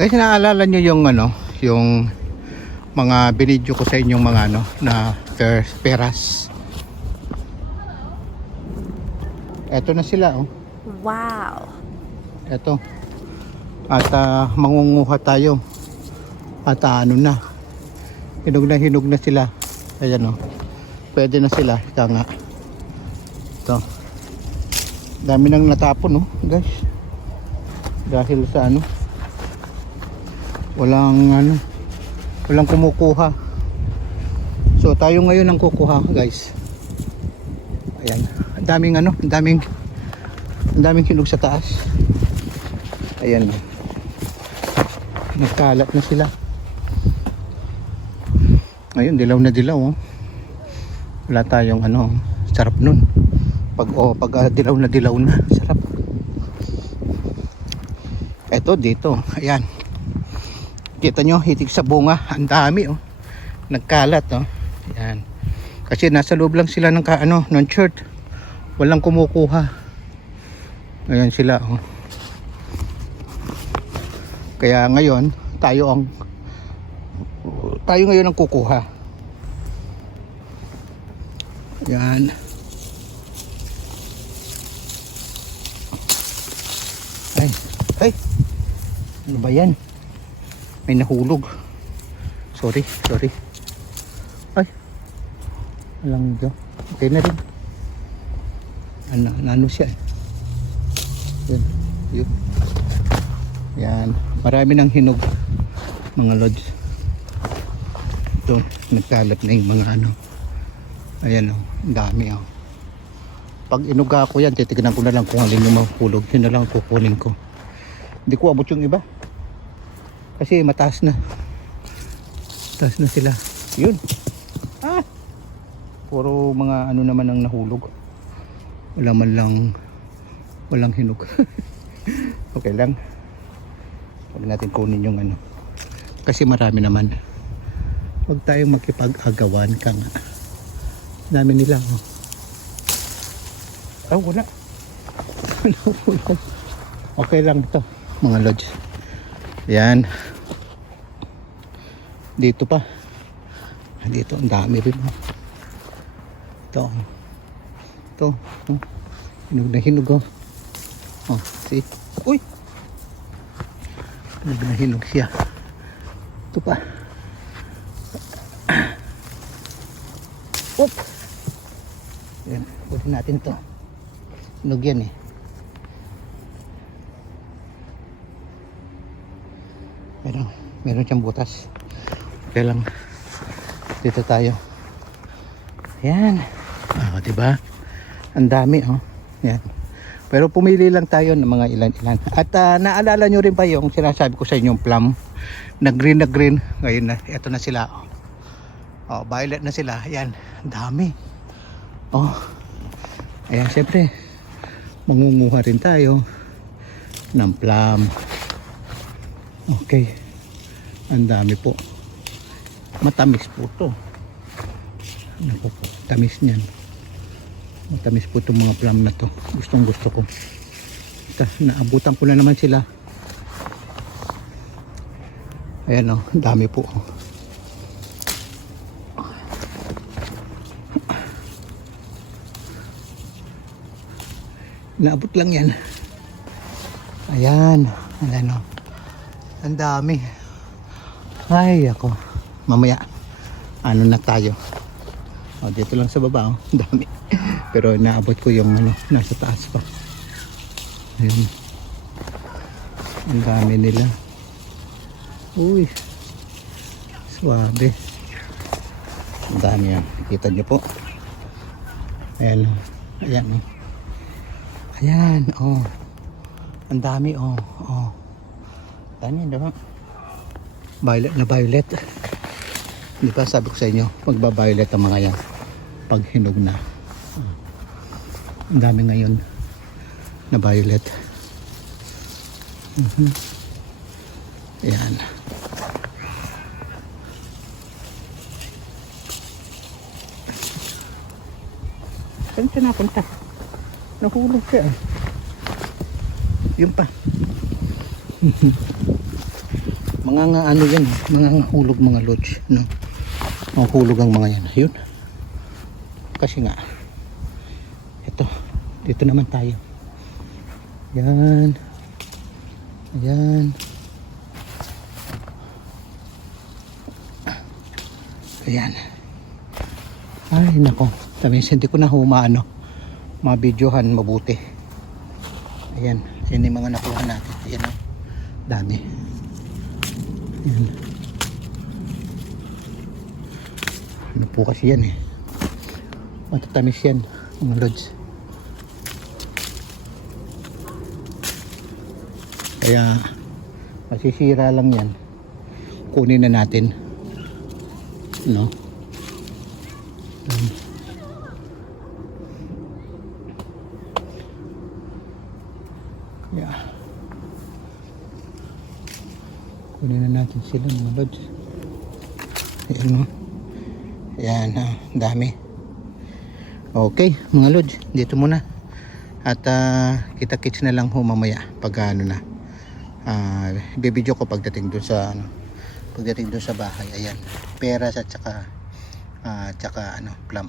Guys, naalala nyo yung ano, yung mga binidyo ko sa inyong mga ano na peras. Eto na sila, oh. Wow. Eto. At mangunguha tayo. At ano na. Hinog na sila. Ayan, oh. Pwede na sila. Ika nga. Ito. Dami nang natapon, oh, guys. Dahil sa ano, walang kumukuha. So tayo ngayon ang kukuha, guys. Ayan, ang daming hinog sa taas. Ayan, nagkalat na sila. Ngayon dilaw na dilaw, oh. Wala tayong ano, sarap nun pag dilaw na sarap. Eto dito, ayan, kita nyo, hitig sa bunga, ang dami, oh, nagkalat, oh. Ayan, kasi nasa loob lang sila ng ng shirt, walang kumukuha. Ayan sila, oh. Kaya ngayon tayo ngayon ang kukuha. Ayan. Ay, ano ba yan? May nahulog. Sorry. Ay, walang dyan. Okay na rin. Ano siya? Yun. Yan. Marami ng hinog, mga lods. Ito, nagkalat na yung mga ano. Ayan, oh, ang dami, oh. Pag inuga ko yan, titignan ko na lang kung alin yung mahulog. Yun na lang kukunin ko. Hindi ko abot yung iba kasi mataas na sila. Yun, puro mga ano naman ang nahulog. Walang hinog. Okay lang, huwag natin kunin yung ano kasi marami naman. Huwag tayong makipag-agawan ka nga. Dami nila, oh. Wala. Okay lang ito, mga lodge. Yan. Dito pa. Dito ang dami rin. Ito. Hinog, oh. Oh, see? Uy! Hinog siya. Ito pa. Oop! Yan. Pwede natin ito. Hinog yan, eh. Meron siyang butas. Okay lang. Dito tayo. Ayan. Diba? Ang dami, oh. Yan. Pero pumili lang tayo ng mga ilan-ilan. At naalala nyo rin pa yung sinasabi ko sa inyong plum. Nag-green. Ngayon na, eto na sila. Oh, violet na sila. Ayan. Ang dami. Oh. Ayan, syempre. Mangunguha rin tayo ng plum. Okay. Ang dami po. Matamis po to. Ano po? Tamis niyan. Matamis po itong mga plum na to. Gustong gusto ko. Naabutan ko na naman sila. Ayan, oh. Dami po. Naabot lang yan. Ayan. Ayan, oh. Ang dami. Ay, ako. Mamaya, ano na tayo. O, dito lang sa baba, oh. Ang dami. Pero naabot ko yung ano, nasa taas pa. Ayun. Ang dami nila. Uy. Suwabe. Ang dami yan. Kita nyo po. Ayan. Ayan, oh. Ayan, oh. Ang dami, oh. Oh. Dami, diba? Violet na violet. Di ba sabi ko sa inyo, magba-violet ang mga yan pag hinog na. Ang dami ngayon na violet. Ayan. Saan siya napunta? Nahulog siya. Yun pa. Mga nga ano yan, mga nga hulog mga lods, no? Mga hulog ang mga yan. Ayun. Kasi nga, ito, dito naman tayo. Yan. Ayan. Ayan. Ay, nako. Sabi, hindi ko na humaano. Mabidyohan mabuti. Ayan. Ayan yung mga nakuha natin. Ayan o. Dami. Ayan. Ano po kasi yan eh. Matatamis yan. Mga lods. Kaya masisira lang yan. Kunin na natin. No? Yeah. Kunin na natin sila mga lods. Ayan no. Ayan ha. Dami. Okay mga lods. Dito muna. At kita-kits na lang ho mamaya pag ano na. Bibidyo ko pagdating doon sa ano, pagdating doon sa bahay. Ayan. Peras at saka ano, plum.